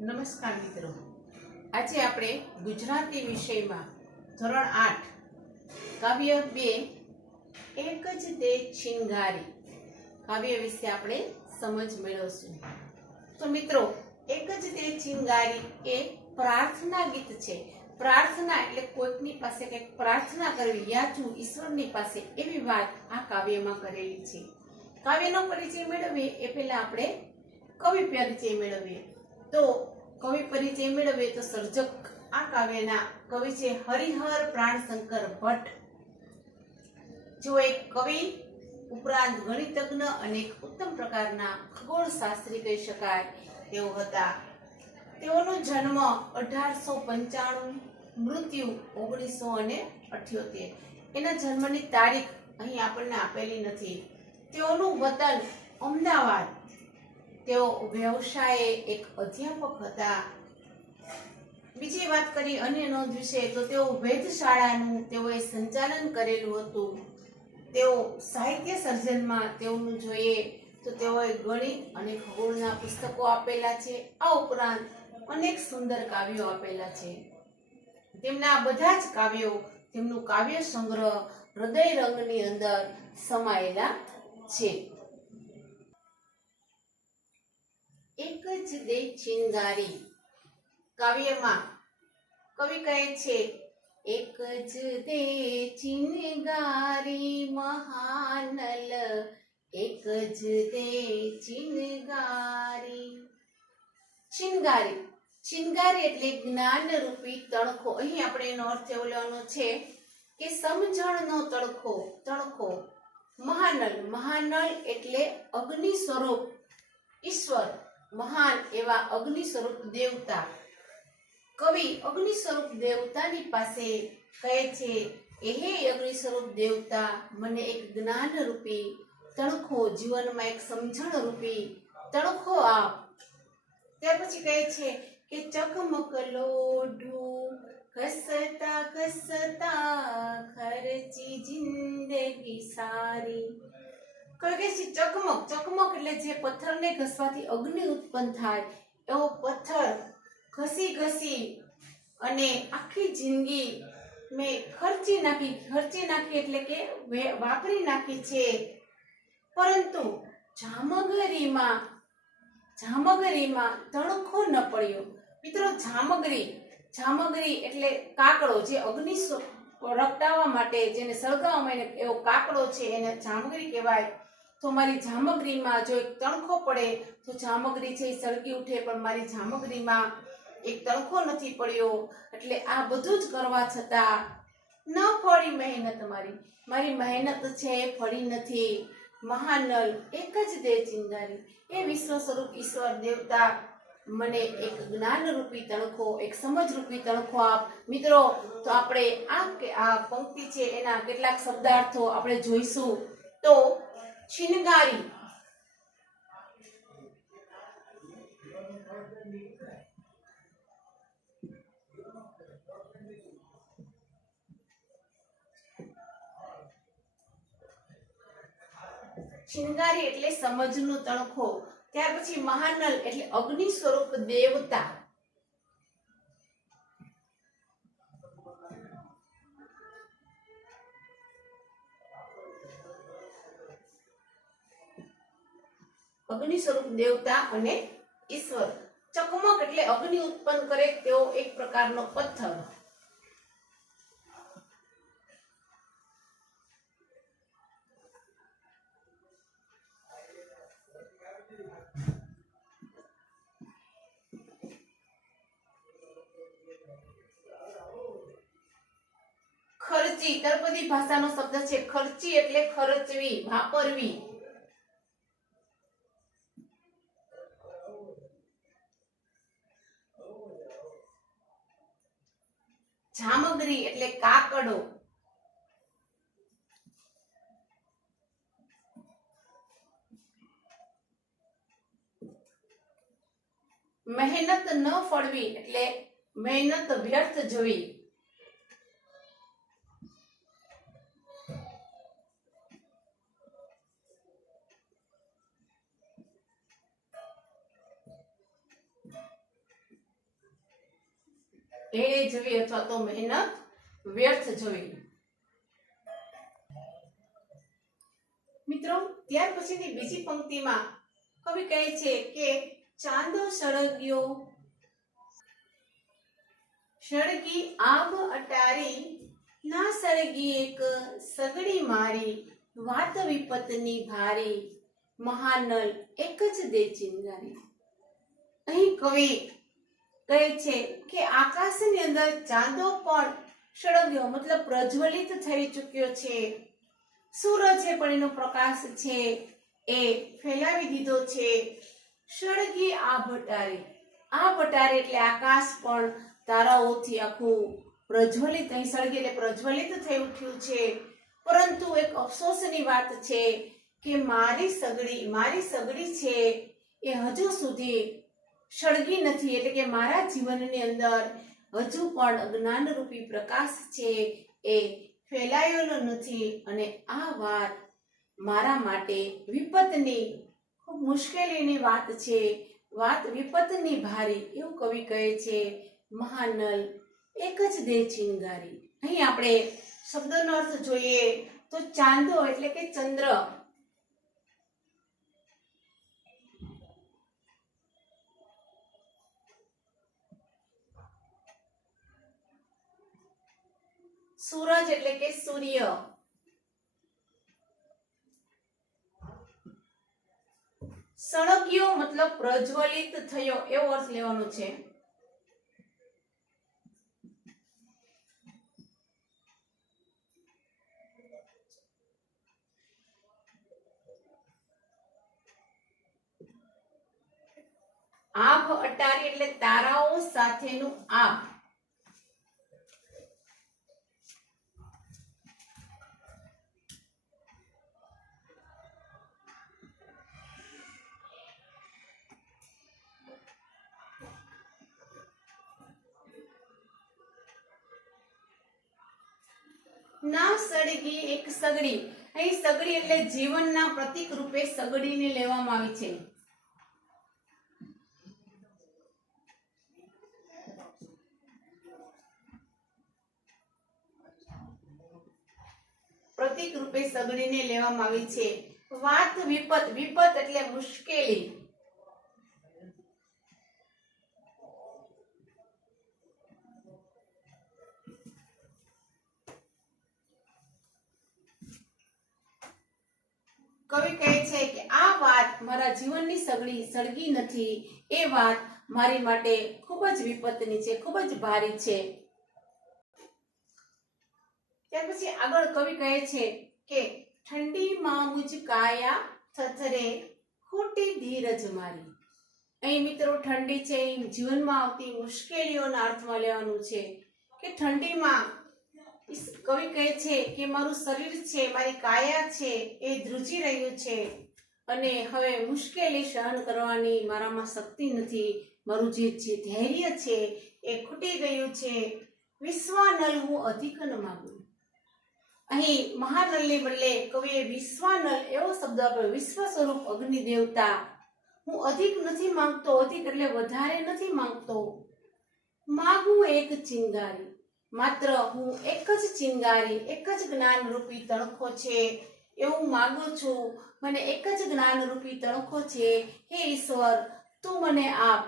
નમસ્કાર મિત્રો, આજે આપણે ગુજરાતી વિષયમાં ધોરણ 8 કાવ્ય 2 એક જ તે ચિનગારી કાવ્ય વિશે આપણે સમજ મેળવશું. તો મિત્રો, એક જ તે ચિનગારી એ પ્રાર્થના ગીત છે. પ્રાર્થના એટલે કોઈકની પાસે કંઈક પ્રાર્થના કરવી, યાચવું ઈશ્વરની પાસે, એવી વાત આ કાવ્યમાં કરેલી છે. કાવ્યનો પરિચય મેળવીએ એ પહેલા આપણે કવિ પરિચય મેળવીએ. તો કવિ પરિચય મેળવીએ તો સર્જક આ કાવ્યના કવિ છે હરિહર પ્રાણશંકર ભટ્ટ. જો એક કવિ ઉપરાંત ગણિતજ્ઞ અને એક ઉત્તમ પ્રકારના ખગોળશાસ્ત્રી કહી શકાય તેઓ હતા. તેઓનો જન્મ 1895, મૃત્યુ 1978. એના જન્મની તારીખ અહીં આપણને આપેલી નથી. તેઓનું વતન અમદાવાદ. તેઓ વ્યવસાયે એક અધ્યાપક હતા. બીજી વાત કરી અન્ય નોંધ વિશે તો તેઓ વેધશાળાનું તેઓએ સંચાલન કરેલું હતું. તેઓ સાહિત્ય સર્જનમાં તેઓનું જોઈએ તો તેઓએ ગણિત અને ખગોળના પુસ્તકો આપેલા છે. આ ઉપરાંત અનેક સુંદર કાવ્યો આપેલા છે. તેમના બધા જ કાવ્યો, તેમનું કાવ્ય સંગ્રહ હૃદય રંગની અંદર સમાયેલા છે. એક જ દે ચિનગારી કાવ્યમાં કવિ કહે છે, એક જ દે ચિનગારી મહાનલ, એક જ દે ચિનગારી. ચિનગારી, ચિનગારી એટલે જ્ઞાનરૂપી તણખો. અહીં આપણે એનો અર્થ એવો લેવાનો છે કે સમજણનો તણખો. તણખો મહાનલ, મહાનલ એટલે અગ્નિ સ્વરૂપ ઈશ્વર, મહાન એવા અગ્નિ સ્વરૂપ દેવતા. કવિ અગ્નિ સ્વરૂપ દેવતાની પાસે કહે છે કે હે અગ્નિ સ્વરૂપ દેવતા, મને એક જ્ઞાન રૂપી તણખો, જીવનમાં એક સમજણ રૂપી તણખો આપ. ત્યાર પછી કહે છે કે ચકમક લોઢું ઘસતા ઘસતા ખર્ચી જિંદગી સારી. કહે છે ચકમક, ચકમક એટલે જે પથ્થરને ઘસવાથી અગ્નિ ઉત્પન્ન થાય એવો પથ્થર ઘસી ઘસી અને આખી જિંદગી મેં ખર્ચી નાખી એટલે કે વાપરી નાખી છે. પરંતુ જામગરીમાં તણખો ન પડ્યો. મિત્રો, જામગરી એટલે કાકડો, જે અગ્નિ પ્રગટાવવા માટે, જેને સળગાવવા માટે એવો કાકડો છે, એને જામગરી કહેવાય. તો મારી જામગરીમાં જો એક તણખો પડે તો જામગરી છે એ સળગી ઉઠે, પણ મારી જામગરીમાં એક તણખો નથી પડ્યો. એટલે આ બધું જ કરવા છતાં ન ફળી મહેનત મારી મહેનત છે એ ફળી નથી. મહાનલ, એક જ દે ચિનગારી, એ વિશ્વ સ્વરૂપ ઈશ્વર દેવતા, મને એક જ્ઞાન રૂપી તણખો, એક સમજ રૂપી તણખો આપ. મિત્રો, તો આપણે આ પંક્તિ છે એના કેટલાક શબ્દાર્થો આપણે જોઈશું. તો ચિનગારી, ચિનગારી એટલે સમજનો તણખો. ત્યાર પછી મહાનલ એટલે અગ્નિ સ્વરૂપ દેવતા. અગ્નિ સ્વરૂપ દેવતા અને ઈશ્વર. ચકમક એટલે અગ્નિ ઉત્પન્ન કરે તેવો એક પ્રકારનો પથ્થર. ખર્ચી, તળપદી ભાષાનો શબ્દ છે. ખર્ચી એટલે ખર્ચવી, વાપરવી. જામગરી એટલે કાકડો. મહેનત ન ફળવી એટલે મહેનત વ્યર્થ જવી. એળે જવી અથવા તો મહેનત વ્યર્થ જવી. મિત્રો, ત્યાર પછીની બીજી પંક્તિમાં કવિ કહે છે કે ચાંદો સળગ્યો સળગી આભ અટારી, ના સળગી એક સગડી મારી, વાત વિપતની ભારી, મહાનલ એક જ દે ચિંગારી. અહીં કવિ કહે છે કે આકાશની અંદર ચાંદો પણ સળગ્યો મતલબ પ્રજ્વલિત થઈ ચૂક્યો છે. સૂરજે પણ એનો પ્રકાશ છે એ ફેલાવી દીધો છે. સળગી આભ અટારી, આભ અટારી એટલે આકાશ પણ તારાઓથી આખું પ્રજ્વલિત, અહીં સળગી એટલે પ્રજ્વલિત થઈ ઉઠ્યું છે. પરંતુ એક અફસોસની વાત છે કે મારી સગડી છે એ હજુ સુધી સળગી નથી. એટલે કે મારા જીવનની અંદર હજુ પણ જ્ઞાનરૂપી પ્રકાશ છે એ ફેલાયેલો નથી. અને આ વાત મારા માટે વિપતની, ખૂબ મુશ્કેલીની વાત છે, વાત વિપતની ભારી, એવું કવિ કહે છે. મહાનલ એક જ દે ચિંગારી. અહીં આપણે શબ્દનો અર્થ જોઈએ તો ચાંદો એટલે કે ચંદ્ર, સૂરજ એટલે કે સૂર્ય, સળગ્યો મતલબ પ્રજ્વલિત થયો એવો અર્થ લેવાનો છે. આભ અટારી એટલે તારાઓ સાથેનું આભ. ના સળગી એક સગડી, અહીં સગડી એટલે જીવનના પ્રતીક રૂપે સગડીને લેવામાં આવી છે. પ્રતીક રૂપે સગડીને લેવામાં આવી છે. વાત વિપત, વિપત એટલે મુશ્કેલી. કવિ કહે છે કે આ વાત મારા જીવનની સગડી સળગી નથી, એ વાત મારી માટે ખૂબ જ વિપતની છે, ખૂબ જ ભારી છે. ત્યાર પછી આગળ કવિ કહે છે કે ઠંડીમાં મુજ કાયા થથરે, ખોટી ધીરજ મારી. અહીં મિત્રો ઠંડી છે એ જીવનમાં આવતી મુશ્કેલીઓના અર્થમાં લેવાનું છે કે ઠંડીમાં કવિ કહે છે કે મારું શરીર છે, મારી કાયા છે એ ધ્રુજી રહ્યું છે અને હવે મુશ્કેલી સહન કરવાની મારામાં શક્તિ નથી. મારું જે ધૈર્ય છે એ ખૂટી ગયું છે. વિશ્વાનલ હું અધિક ન માગું. અહીં મહાનલની બદલે કવિએ વિશ્વાનલ એવો શબ્દ આપ્યો. વિશ્વ સ્વરૂપ અગ્નિ દેવતા હું અધિક નથી માંગતો, અધિક એટલે વધારે નથી માંગતો. માગું એક ચિંગારી, માત્ર હું એક જ ચિંગારી, એક જ જ્ઞાન રૂપી તણખો છે એવું માગું છું. મને એક જ જ્ઞાન રૂપી તણખો છે, હે ઈશ્વર તું મને આપ,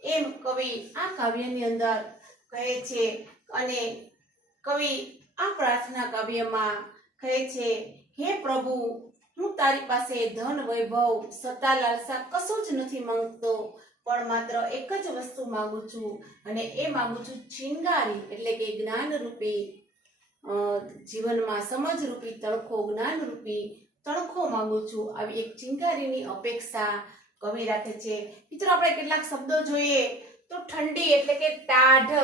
એમ કવિ આ કાવ્યની અંદર કહે છે. અને કવિ આ પ્રાર્થના કાવ્યમાં કહે છે, હે પ્રભુ હું તારી પાસે ધન વૈભવ સત્તા લાલસા કશું જ નથી માંગતો, પણ માત્ર એક જ વસ્તુ માંગુ છું અને એ માંગુ છું ચિંગારી એટલે કે જ્ઞાન રૂપી, જીવનમાં સમજ રૂપી તણખો, જ્ઞાન રૂપી તણખો માંગુ છું. આવી એક ચિંગારીની અપેક્ષા કવિ રાખે છે. મિત્રો આપણે કેટલાક શબ્દો જોઈએ તો ઠંડી એટલે કે ટાઢ,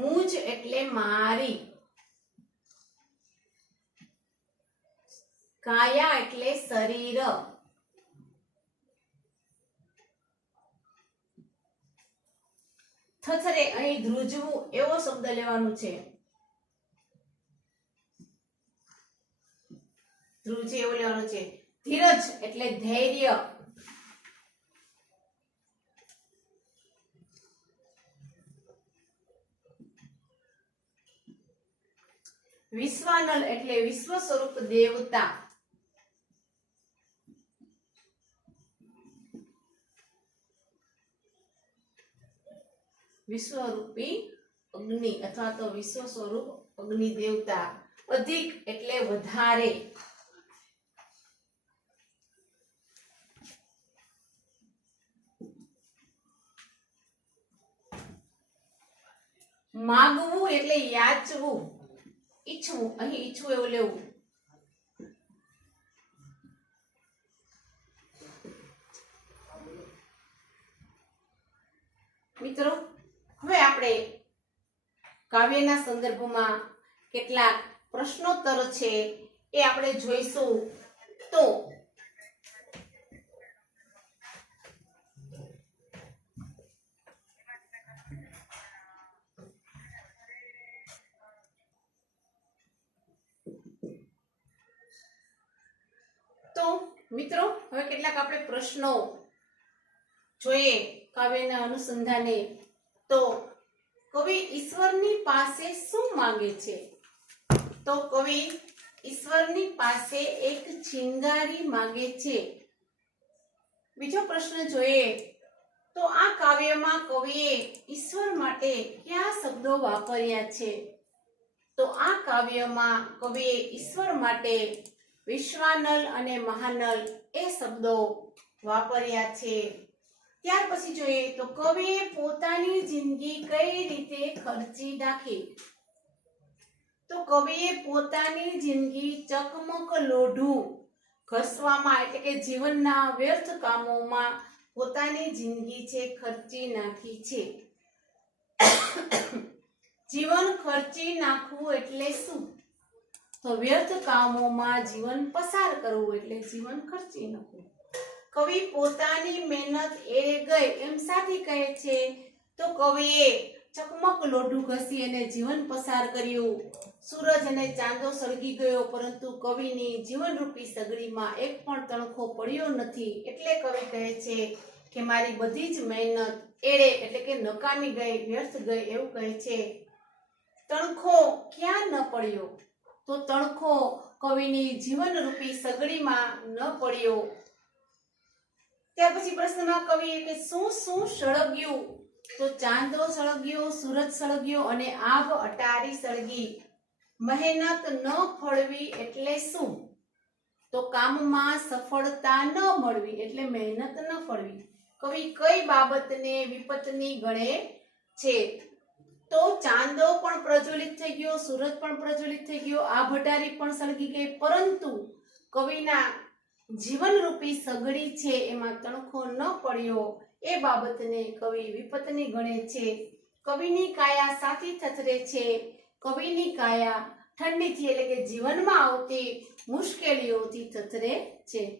મુજ એટલે મારી, કાયા એટલે શરીર, થથરે અહીં ધ્રુજવું એવો શબ્દ લેવાનું છે. ધ્રુજે એવો લેવાનો છે. ધીરજ એટલે ધૈર્ય. વિશ્વાનલ એટલે વિશ્વ સ્વરૂપ દેવતા. વિશ્વરૂપી અગ્નિ અથવા તો વિશ્વ સ્વરૂપ અગ્નિ દેવતા. અધિક એટલે વધારે. માગવું એટલે યાચવું, ઈચ્છવું. અહીં ઈચ્છવું એવું લેવું. મિત્રો, હવે આપણે કાવ્યના સંદર્ભમાં કેટલાક પ્રશ્નોત્તર છે એ આપણે જોઈશું. તો મિત્રો, હવે કેટલાક આપણે પ્રશ્નો જોઈએ કાવ્યના અનુસંધાને. તો કવિ ઈશ્વરની પાસે શું માંગે છે? તો કવિ ઈશ્વરની પાસે એક ચિંગારી માંગે છે. બીજો પ્રશ્ન જોઈએ તો આ કાવ્યમાં કવિએ ઈશ્વર માટે કયા શબ્દો વાપર્યા છે? તો આ કાવ્યમાં કવિએ ઈશ્વર માટે વિશ્વાનલ અને મહાનલ એ શબ્દો વાપર્યા છે. ત્યાર પછી જોઈએ તો કવિએ પોતાની જિંદગી કઈ રીતે ખર્ચી નાખી? તો કવિએ પોતાની જિંદગી ચકમક લોઢું ઘસવામાં એટલે કે જીવનના વ્યર્થ કામોમાં પોતાની જિંદગી છે ખર્ચી નાખી છે. જીવન ખર્ચી નાખવું એટલે શું? તો વ્યર્થ કામોમાં જીવન પસાર કરવું એટલે જીવન ખર્ચી નાખવું. કવિ પોતાની મહેનત એળે ગઈ એમ સાથી કહે છે? તો કવિએ ચકમક લોઢું ઘસી અને જીવન પસાર કર્યું. સૂરજ અને ચાંદો સળગી ગયો પરંતુ કવિની જીવનરૂપી સગડીમાં એક પણ તણખો પડ્યો નથી. એટલે કવિ કહે છે કે મારી બધી જ મહેનત એળે એટલે કે નકામી ગઈ, વ્યર્થ ગઈ એવું કહે છે. તણખો ક્યાં ન પડ્યો? તો તણખો કવિની જીવનરૂપી સગડીમાં ન પડ્યો. ત્યાર પછી પ્રશ્નમાં કવિએ કે શું શું સળગ્યું? તો ચાંદો સળગ્યો, સૂરજ સળગ્યો અને આભ અટારી સળગી. મહેનત ન ફળવી એટલે શું? તો કામમાં સફળતા ન મળવી એટલે મહેનત ન ફળવી. કવિ કઈ બાબતને વિપતની ગણે છે? તો ચાંદો પણ પ્રજ્વલિત થઈ ગયો, સૂરજ પણ પ્રજ્વલિત થઈ ગયો, આભ અટારી પણ સળગી ગઈ, પરંતુ કવિના જીવનરૂપી સગડી છે એમાં તણખો ન પડ્યો એ બાબતને કવિ વિપતની ગણે છે. કવિની કાયા સાથી થથરે છે. કવિની કાયા ઠંડીથી એટલે કે જીવનમાં આવતી મુશ્કેલીઓથી થથરે છે.